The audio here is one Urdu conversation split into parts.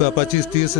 25-30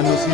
NOC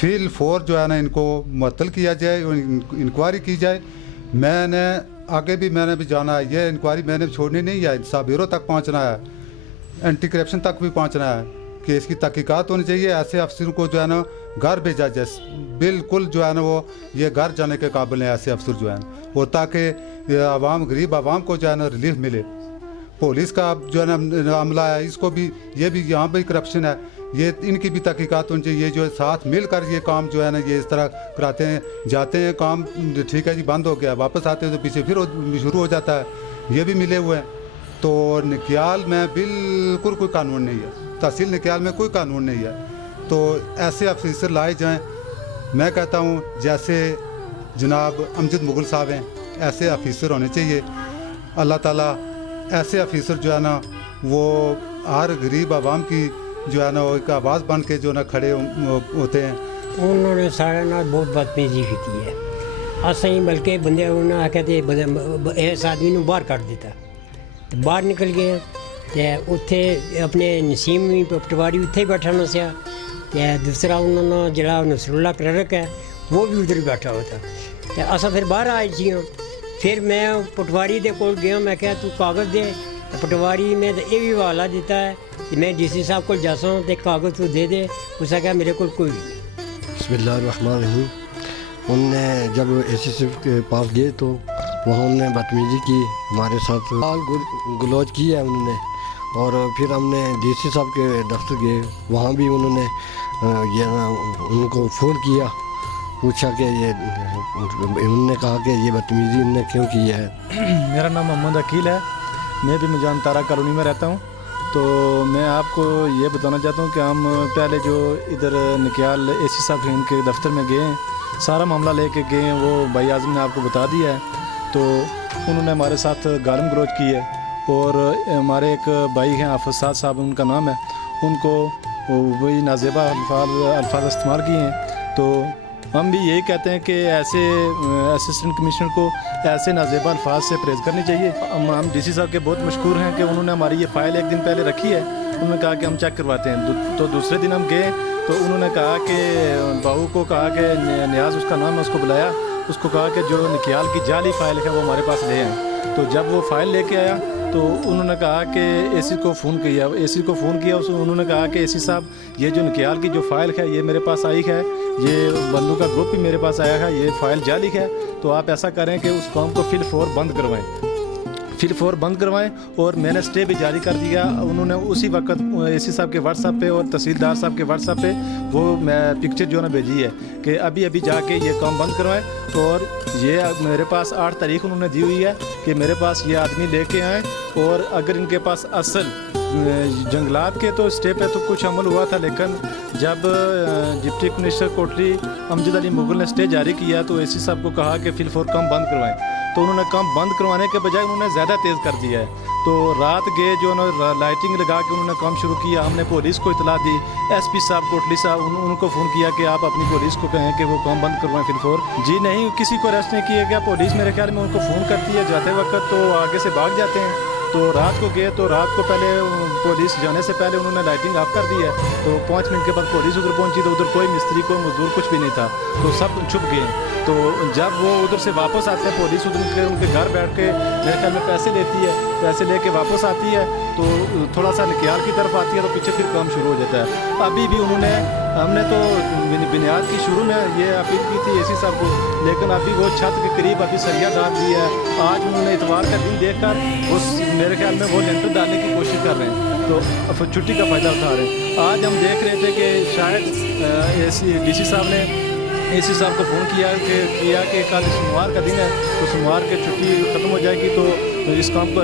فی الفور جو ہے نا ان کو معطل کیا جائے اور انکوائری کی جائے. میں نے آگے بھی جانا ہے, یہ انکوائری میں نے چھوڑنی نہیں ہے, انصاف بیورو تک پہنچنا ہے, اینٹی کرپشن تک بھی پہنچنا ہے کہ اس کی تحقیقات ہونی چاہیے. ایسے افسروں کو جو ہے نا گھر بھیجا جائے, بالکل جو ہے نا وہ یہ گھر جانے کے قابل ہیں ایسے افسر جو ہیں, اور تاکہ عوام غریب عوام کو جو ہے نا ریلیف ملے. پولیس کا جو ہے نا عملہ ہے, اس کو بھی یہ بھی یہاں پہ کرپشن ہے, یہ ان کی بھی تحقیقات ہونی چاہیے. یہ جو ساتھ مل کر یہ کام جو ہے نا یہ اس طرح کراتے ہیں, جاتے ہیں کام ٹھیک ہے جی بند ہو گیا, واپس آتے ہیں تو پیچھے پھر شروع ہو جاتا ہے. یہ بھی ملے ہوئے ہیں. تو نکیال میں بالکل کوئی قانون نہیں ہے, تحصیل نکیال میں کوئی قانون نہیں ہے. تو ایسے افسر لائے جائیں. میں کہتا ہوں جیسے جناب امجد مغل صاحب ہیں ایسے افسر ہونے چاہیے. اللہ تعالیٰ ایسے افسر جو ہے نا وہ ہر غریب عوام کی جو ہے نا وہ ایک آواز بن کے جو نا کھڑے ہوتے ہیں. انہوں نے سارے نال بہت بدتمیزی کی ہے. اسیں بلکہ بندے انہوں نے آخیا تے اس آدمی نو باہر کر دیتا, باہر نکل گئے تے اتنے اپنے نسیم پٹواری اتنے ہی بیٹھا نہ سیا. دوسرا انہوں نے جڑا نصر اللہ کلرک ہے وہ بھی ادھر بیٹھا ہوا تھا. اصل پھر باہر آئے جی ہوں. پھر میں پٹواری دے کول گیا, میں کہا تو کاغذ دے. پٹواری میں یہ بھی حوالہ دیتا ہے کہ میں ڈی سی صاحب کو جاسا تو کاغذ تو دے دے. اس نے کہا میرے کو کوئی نہیں. بسم اللہ الرحمن الرحیم. انہوں نے جب اے سی سی کے پاس گئے تو وہاں انہوں نے بدتمیزی کی, ہمارے ساتھ گلوچ کی ہے انہوں نے. اور پھر ہم نے ڈی سی صاحب کے دفتر گئے, وہاں بھی انہوں نے ان کو فون کیا, پوچھا کہ یہ انہوں نے کہا کہ یہ بدتمیزی انہوں نے کیوں کی ہے. میرا نام محمد عقیل ہے, میں بھی مجان تارا کالونی میں رہتا ہوں. تو میں آپ کو یہ بتانا چاہتا ہوں کہ ہم پہلے جو ادھر نکیال اے سی صاحب ان کے دفتر میں گئے ہیں, سارا معاملہ لے کے گئے ہیں, وہ بھائی اعظم نے آپ کو بتا دیا ہے. تو انہوں نے ہمارے ساتھ گالم گلوچ کی ہے, اور ہمارے ایک بھائی ہیں حافظ صاحب ان کا نام ہے, ان کو وہی نازیبہ الفاظ استعمال کیے ہیں. تو ہم بھی یہی کہتے ہیں کہ ایسے اسسٹنٹ کمشنر کو ایسے نازیبہ الفاظ سے پریز کرنی چاہیے. ہم ڈی سی صاحب کے بہت مشکور ہیں کہ انہوں نے ہماری یہ فائل ایک دن پہلے رکھی ہے, انہوں نے کہا کہ ہم چیک کرواتے ہیں. تو دوسرے دن ہم گئے تو انہوں نے کہا کہ بہو کو کہا کہ نیاز اس کا نام ہے, اس کو بلایا, اس کو کہا کہ جو نکیال کی جعلی فائل ہے وہ ہمارے پاس لے آئیں. تو جب وہ فائل لے کے آیا تو انہوں نے کہا کہ اے سی کو فون کیا, انہوں نے کہا کہ اے سی صاحب یہ جو نکیال کی جو فائل ہے یہ میرے پاس آئی ہے, یہ بندوں کا گروپ بھی میرے پاس آیا ہے, یہ فائل جعلی ہے. تو آپ ایسا کریں کہ اس کام کو فی الفور بند کروائیں, اور میں نے سٹے بھی جاری کر دیا. انہوں نے اسی وقت اے سی صاحب کے واٹس ایپ پہ اور تحصیلدار صاحب کے واٹس ایپ پہ وہ میں پکچر جو ہے نا بھیجی ہے کہ ابھی جا کے یہ کام بند کروائیں. اور یہ میرے پاس 8 تاریخ انہوں نے دی ہوئی ہے کہ میرے پاس یہ آدمی لے کے آئیں, اور اگر ان کے پاس اصل جنگلات کے تو اسٹے پہ تو کچھ عمل ہوا تھا, لیکن جب ڈپٹی کمشنر کوٹلی امجد علی مغل نے اسٹے جاری کیا تو اے سی صاحب کو کہا کہ فی الفور کام بند کروائیں. تو انہوں نے کام بند کروانے کے بجائے انہوں نے زیادہ تیز کر دیا ہے. تو رات گئے جو لائٹنگ لگا کے انہوں نے کام شروع کیا. ہم نے پولیس کو اطلاع دی, ایس پی صاحب کوٹلی صاحب ان کو فون کیا کہ آپ اپنی پولیس کو کہیں کہ وہ کام بند کروائیں فی الفور. جی نہیں, کسی کو اریسٹ نہیں کیا گیا. پولیس میرے خیال میں ان کو فون کرتی ہے جاتے وقت تو آگے سے بھاگ جاتے ہیں. تو رات کو گئے تو رات کو پہلے پولیس جانے سے پہلے انہوں نے لائٹنگ آف کر دی ہے. تو 5 منٹ کے بعد پولیس ادھر پہنچی تو ادھر کوئی مستری کوئی مزدور کچھ بھی نہیں تھا, تو سب چھپ گئے. تو جب وہ ادھر سے واپس آتے ہیں پولیس ادھر ان کے گھر بیٹھ کے میرے خیال میں پیسے لیتی ہے, پیسے لے کے واپس آتی ہے تو تھوڑا سا نکیال کی طرف آتی ہے تو پیچھے پھر کام شروع ہو جاتا ہے. ابھی بھی ہم نے تو بنیاد کی شروع میں یہ اپیل کی تھی اے سی صاحب کو, لیکن ابھی وہ چھت کے قریب ابھی سریا ڈال دی ہے. آج انہوں نے اتوار کا دن دیکھ کر میرے خیال میں وہ لینٹر ڈالنے کی کوشش کر رہے ہیں, تو چھٹی کا فائدہ اٹھا رہے ہیں. آج ہم دیکھ رہے تھے کہ شاید ڈی سی صاحب نے اے سی صاحب کو فون کیا کہ کل سوموار کا دن ہے تو سوموار کی چھٹی ختم ہو جائے گی تو اس کام کو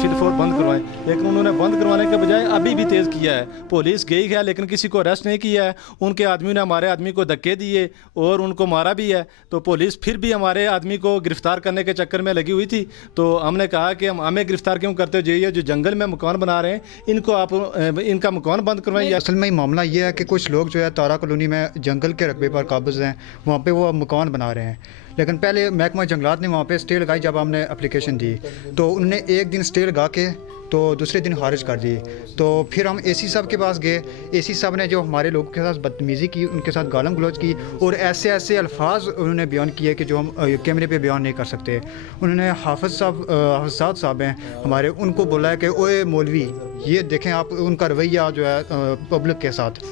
فی الفور بند کروائیں. لیکن انہوں نے بند کروانے کے بجائے ابھی بھی تیز کیا ہے. پولیس گئی ہے لیکن کسی کو اریسٹ نہیں کیا ہے. ان کے آدمیوں نے ہمارے آدمی کو دھکے دیے اور ان کو مارا بھی ہے. تو پولیس پھر بھی ہمارے آدمی کو گرفتار کرنے کے چکر میں لگی ہوئی تھی. تو ہم نے کہا کہ ہمیں گرفتار کیوں کرتے ہو, یہ جو جنگل میں مکان بنا رہے ہیں ان کو آپ ان کا مکان بند کروائیں. اصل میں معاملہ یہ ہے کہ کچھ لوگ جو ہے تارا کالونی میں جنگل کے رقبے پر قابض ہیں, وہاں پہ وہ مکان بنا رہے ہیں. لیکن پہلے محکمہ جنگلات نے وہاں پہ اسٹے لگائی. جب ہم نے اپلیکیشن دی تو انہوں نے ایک دن اسٹے لگا کے تو دوسرے دن خارج کر دیے. تو پھر ہم اے سی صاحب کے پاس گئے. اے سی صاحب نے جو ہمارے لوگوں کے ساتھ بدتمیزی کی, ان کے ساتھ گالم گلوچ کی, اور ایسے ایسے الفاظ انہوں نے بیان کیے کہ جو ہم کیمرے پہ بیان نہیں کر سکتے. انہوں نے حافظ صاحب صاحب ہیں ہمارے, ان کو بولا ہے کہ اوے مولوی, یہ دیکھیں آپ ان کا رویہ جو ہے پبلک کے ساتھ.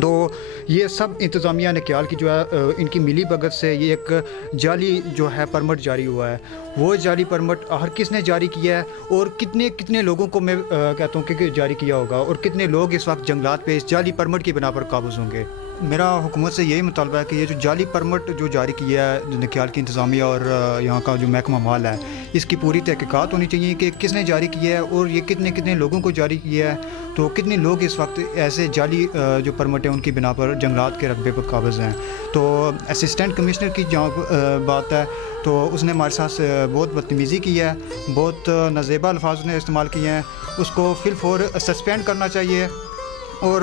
تو یہ سب انتظامیہ نے خیال کی جو ہے ان کی ملی بھگت سے یہ ایک جعلی جو ہے پرمٹ جاری ہوا ہے. وہ جعلی پرمٹ ہر کس نے جاری کیا ہے, اور کتنے لوگوں کو میں کہتا ہوں کہ جاری کیا ہوگا, اور کتنے لوگ اس وقت جنگلات پہ اس جعلی پرمٹ کی بنا پر قابض ہوں گے. میرا حکومت سے یہی مطالبہ ہے کہ یہ جو جعلی پرمٹ جو جاری کیا ہے نکیال کی انتظامیہ اور یہاں کا جو محکمہ مال ہے, اس کی پوری تحقیقات ہونی چاہیے کہ کس نے جاری کیا ہے اور یہ کتنے لوگوں کو جاری کیا ہے. تو کتنے لوگ اس وقت ایسے جعلی جو پرمٹ ہیں ان کی بنا پر جنگلات کے رقبے پر قابض ہیں. تو اسسٹنٹ کمشنر کی جہاں بات ہے تو اس نے ہمارے ساتھ بہت بدتمیزی کی ہے, بہت نازیبا الفاظ نے استعمال کیے ہیں. اس کو فی الفور سسپینڈ کرنا چاہیے, اور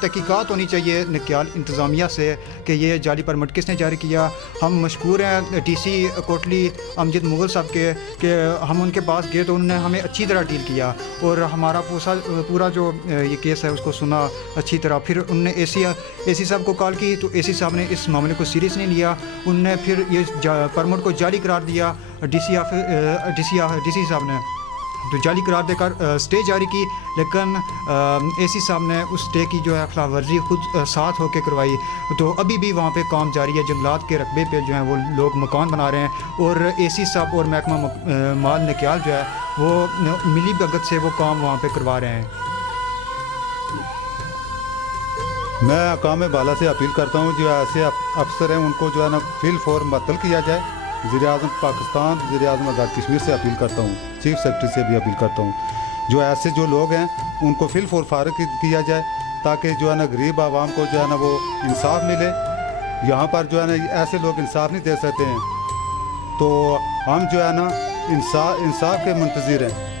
تحقیقات ہونی چاہیے نکیال انتظامیہ سے کہ یہ جعلی پرمٹ کس نے جاری کیا. ہم مشکور ہیں ٹی سی کوٹلی امجد مغل صاحب کے کہ ہم ان کے پاس گئے تو انہوں نے ہمیں اچھی طرح ڈیل کیا, اور ہمارا پورا جو یہ کیس ہے اس کو سنا اچھی طرح. پھر انہوں نے اے سی صاحب کو کال کی تو اے سی صاحب نے اس معاملے کو سیریس نہیں لیا. انہوں نے پھر یہ پرمٹ کو جعلی قرار دیا. ڈی سی صاحب نے تو جعلی قرار دے کر اسٹے جاری کی, لیکن اے سی صاحب نے اس اسٹے کی جو ہے خلاف ورزی خود ساتھ ہو کے کروائی. تو ابھی بھی وہاں پہ کام جاری ہے. جنگلات کے رقبے پہ جو ہیں وہ لوگ مکان بنا رہے ہیں, اور اے سی صاحب اور محکمہ مال نکیال جو ہے وہ ملی بھگت سے وہ کام وہاں پہ کروا رہے ہیں. میں حکام بالا سے اپیل کرتا ہوں جو ایسے افسر ہیں ان کو جو ہے نا فی الفور معطل کیا جائے. وزیر اعظم پاکستان, وزیر اعظم آزاد کشمیر سے اپیل کرتا ہوں, چیف سیکرٹری سے بھی اپیل کرتا ہوں, جو ایسے جو لوگ ہیں ان کو فی الفور فارغ کیا جائے تاکہ جو ہے نا غریب عوام کو جو ہے نا وہ انصاف ملے. یہاں پر جو ہے نا ایسے لوگ انصاف نہیں دے سکتے ہیں, تو ہم جو ہے نا انصاف کے منتظر ہیں.